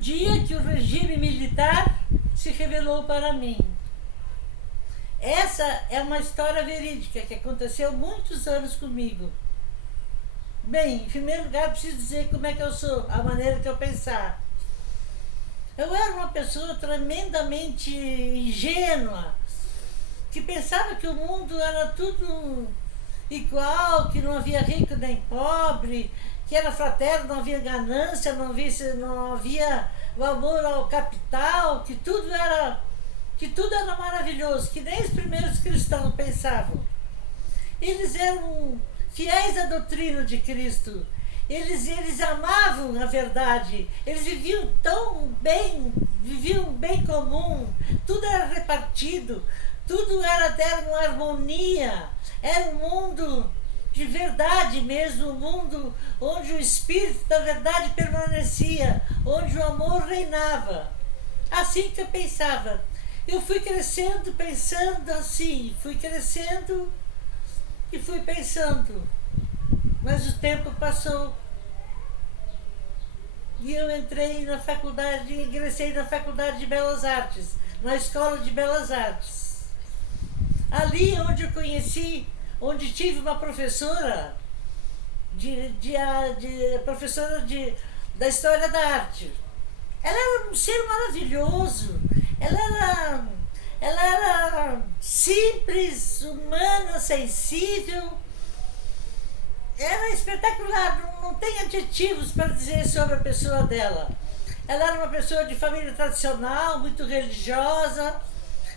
dia que o regime militar se revelou para mim. Essa é uma história verídica que aconteceu muitos anos comigo. Bem, em primeiro lugar, preciso dizer como é que eu sou, a maneira que eu pensar. Eu era uma pessoa tremendamente ingênua, que pensava que o mundo era tudo igual, que não havia rico nem pobre, que era fraterno, não havia ganância, não havia o amor ao capital, que tudo era maravilhoso, que nem os primeiros cristãos pensavam. Eles eram fiéis à doutrina de Cristo. Eles amavam a verdade. Eles viviam tão bem, viviam um bem comum. Tudo era repartido, tudo era uma harmonia. Era um mundo de verdade mesmo, um mundo onde o espírito da verdade permanecia, onde o amor reinava. Assim que eu pensava. Eu fui crescendo pensando assim, fui crescendo e fui pensando. Mas o tempo passou e eu entrei na faculdade, ingressei na Faculdade de Belas Artes, na Escola de Belas Artes. Ali onde eu conheci, onde tive uma professora, professora da História da Arte. Ela era um ser maravilhoso, ela era simples, humana, sensível. Era espetacular, não tem adjetivos para dizer sobre a pessoa dela. Ela era uma pessoa de família tradicional, muito religiosa.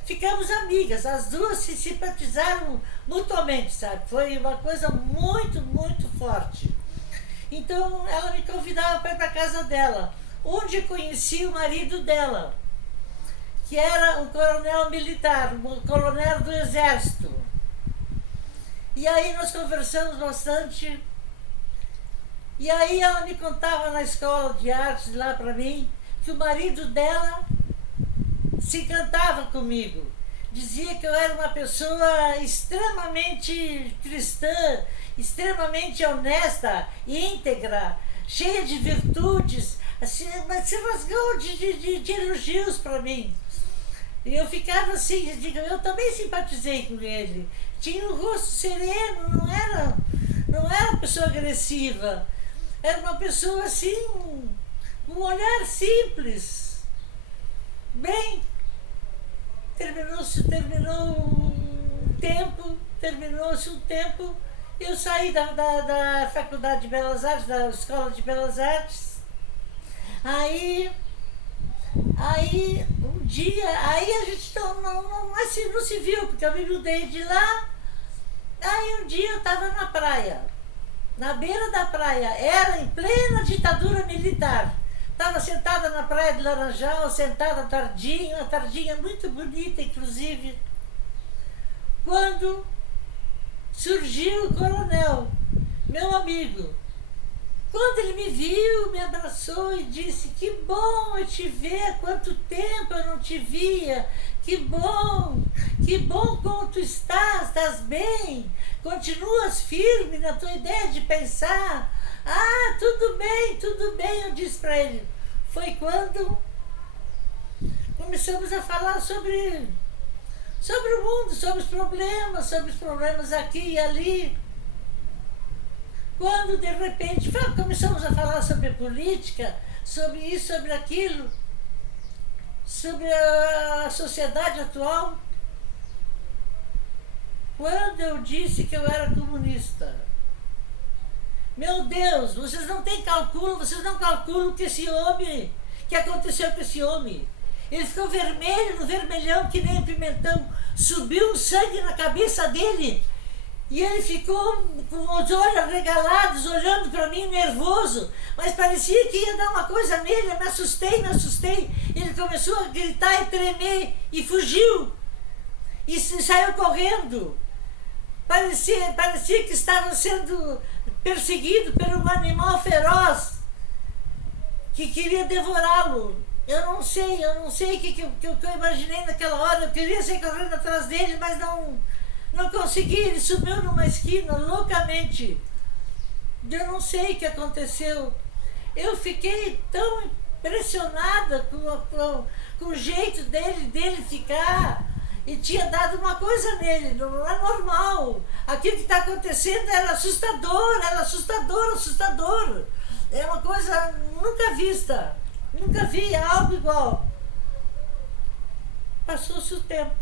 Ficamos amigas, as duas se simpatizaram mutuamente, sabe? Foi uma coisa muito, muito forte. Então ela me convidava para ir para a casa dela, onde conheci o marido dela, que era um coronel militar, um coronel do exército. E aí nós conversamos bastante. E aí ela me contava na escola de artes lá para mim que o marido dela se encantava comigo. Dizia que eu era uma pessoa extremamente cristã, extremamente honesta, íntegra, cheia de virtudes, assim, mas se rasgou de elogios para mim. E eu ficava assim, eu também simpatizei com ele. Tinha um rosto sereno, não era uma pessoa agressiva. Era uma pessoa assim, um olhar simples. Bem, terminou-se um tempo, eu saí da Faculdade de Belas Artes, da Escola de Belas Artes. Aí um dia, aí a gente não se viu, porque eu me mudei de lá. Aí um dia eu estava na praia, na beira da praia, era em plena ditadura militar. Estava sentada na praia de Laranjal, sentada tardinha, uma tardinha muito bonita, inclusive, quando surgiu o coronel, meu amigo. Quando ele me viu, me abraçou e disse: que bom eu te ver, quanto tempo eu não te via, que bom como tu estás bem, continuas firme na tua ideia de pensar. Ah, tudo bem, eu disse para ele. Foi quando começamos a falar sobre o mundo, sobre os problemas aqui e ali. Quando de repente começamos a falar sobre política, sobre isso, sobre aquilo, sobre a sociedade atual. Quando eu disse que eu era comunista, meu Deus, vocês não calculam que esse homem, que aconteceu com esse homem. Ele ficou vermelho, no vermelhão, que nem pimentão, subiu o sangue na cabeça dele. E ele ficou com os olhos arregalados, olhando para mim, nervoso. Mas parecia que ia dar uma coisa nele. Eu me assustei. Ele começou a gritar e tremer e fugiu. E saiu correndo. Parecia que estava sendo perseguido por um animal feroz que queria devorá-lo. Eu não sei o que eu imaginei naquela hora. Eu queria sair correndo atrás dele, mas não consegui. Ele subiu numa esquina loucamente. Eu não sei o que aconteceu. Eu fiquei tão impressionada com o jeito dele ficar. E tinha dado uma coisa nele, não é normal. Aquilo que está acontecendo era assustador, assustador. É uma coisa nunca vista. Nunca vi algo igual. Passou-se o tempo.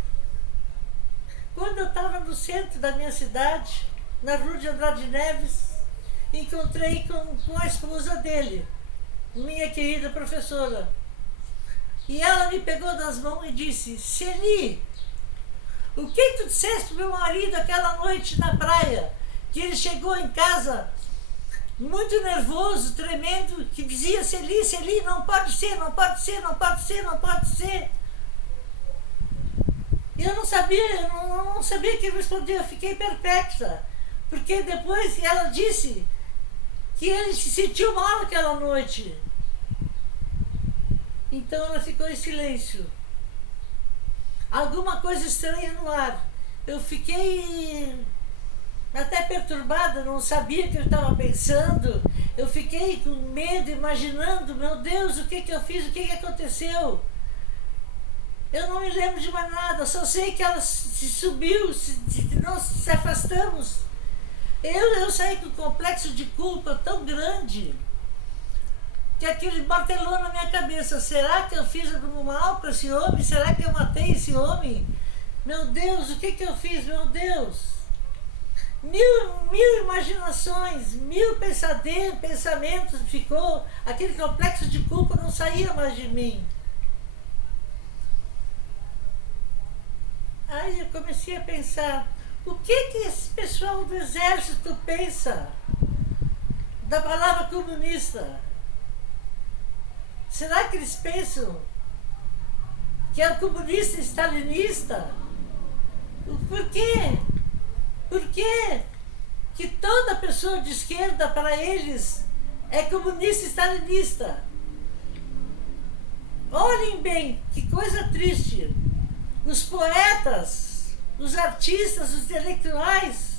Quando eu estava no centro da minha cidade, na rua de Andrade Neves, encontrei com a esposa dele, minha querida professora. E ela me pegou das mãos e disse: Celi, o que tu disseste pro meu marido aquela noite na praia? Que ele chegou em casa muito nervoso, tremendo, que dizia: Celi, não pode ser. E eu não sabia o que responder, eu fiquei perplexa. Porque depois ela disse que ele se sentiu mal aquela noite. Então ela ficou em silêncio. Alguma coisa estranha no ar. Eu fiquei até perturbada, não sabia o que eu estava pensando. Eu fiquei com medo, imaginando: meu Deus, o que eu fiz, o que aconteceu? Eu não me lembro de mais nada, só sei que ela se subiu, nós se afastamos. Eu saí com um complexo de culpa tão grande que aquele martelou na minha cabeça. Será que eu fiz algum mal para esse homem? Será que eu matei esse homem? Meu Deus, o que eu fiz? Meu Deus! Mil imaginações, mil pensamentos ficou. Aquele complexo de culpa não saía mais de mim. Aí eu comecei a pensar: o que esse pessoal do exército pensa da palavra comunista? Será que eles pensam que é o comunista stalinista? Por quê? Por quê que toda pessoa de esquerda para eles é comunista stalinista? Olhem bem, que coisa triste. Os poetas, os artistas, os intelectuais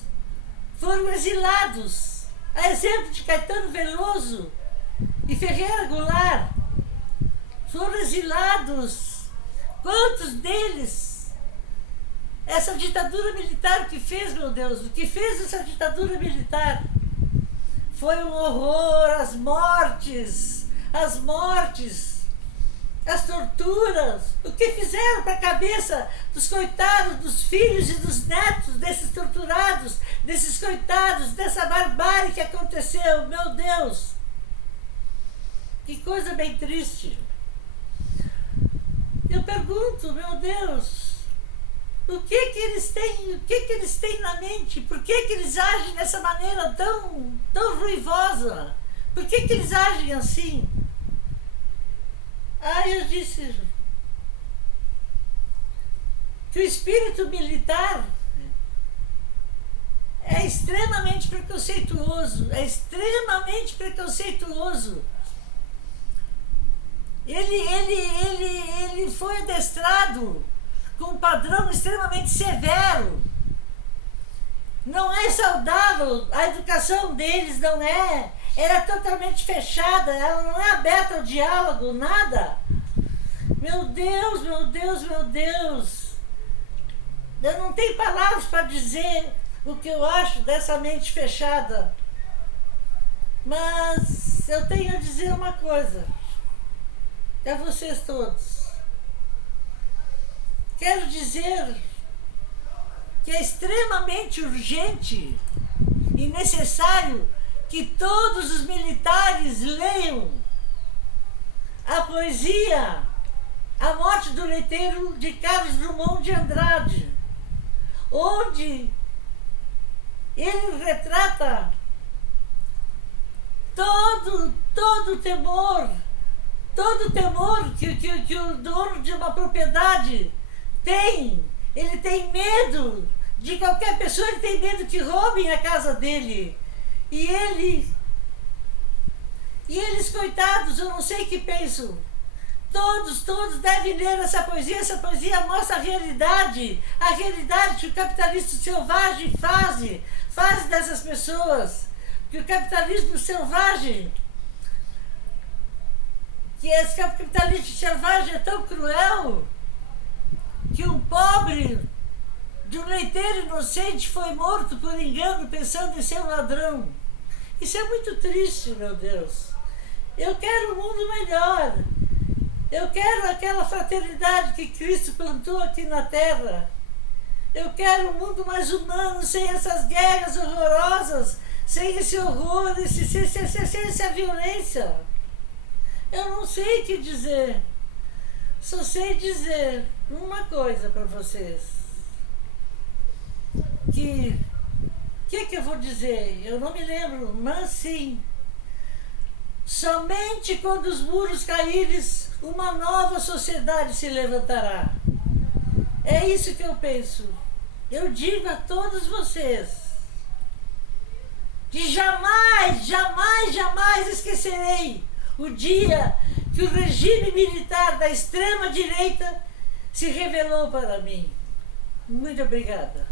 foram exilados. A exemplo de Caetano Veloso e Ferreira Goulart, foram exilados. Quantos deles? Essa ditadura militar que fez, meu Deus, o que fez essa ditadura militar? Foi um horror, as mortes, as torturas. O que fizeram para a cabeça dos coitados, dos filhos e dos netos desses torturados, desses coitados, dessa barbárie que aconteceu, meu Deus. Que coisa bem triste. Eu pergunto, meu Deus, o que eles têm na mente? Por que eles agem dessa maneira tão ruivosa? Por que eles agem assim? Aí eu disse que o espírito militar é extremamente preconceituoso, Ele foi adestrado com um padrão extremamente severo. Não é saudável, a educação deles não é. Ela é totalmente fechada, ela não é aberta ao diálogo, nada. Meu Deus. Eu não tenho palavras para dizer o que eu acho dessa mente fechada. Mas eu tenho a dizer uma coisa a vocês todos. Quero dizer que é extremamente urgente e necessário que todos os militares leiam a poesia A Morte do Leiteiro, de Carlos Drummond de Andrade, onde ele retrata todo o temor que o dono de uma propriedade tem. Ele tem medo de qualquer pessoa, ele tem medo que roubem a casa dele. E eles, coitados, eu não sei o que pensam. Todos devem ler essa poesia. Essa poesia mostra a realidade que o capitalismo selvagem faz dessas pessoas. Que o capitalismo selvagem que esse capitalismo selvagem é tão cruel que um pobre de um leiteiro inocente foi morto por engano pensando em ser um ladrão. Isso é muito triste, meu Deus. Eu quero um mundo melhor. Eu quero aquela fraternidade que Cristo plantou aqui na Terra. Eu quero um mundo mais humano, sem essas guerras horrorosas, sem esse horror, sem essa violência. Eu não sei o que dizer. Só sei dizer uma coisa para vocês. Que eu vou dizer? Eu não me lembro, mas sim. Somente quando os muros caírem, uma nova sociedade se levantará. É isso que eu penso. Eu digo a todos vocês que jamais, jamais, jamais esquecerei o dia que o regime militar da extrema-direita se revelou para mim. Muito obrigada.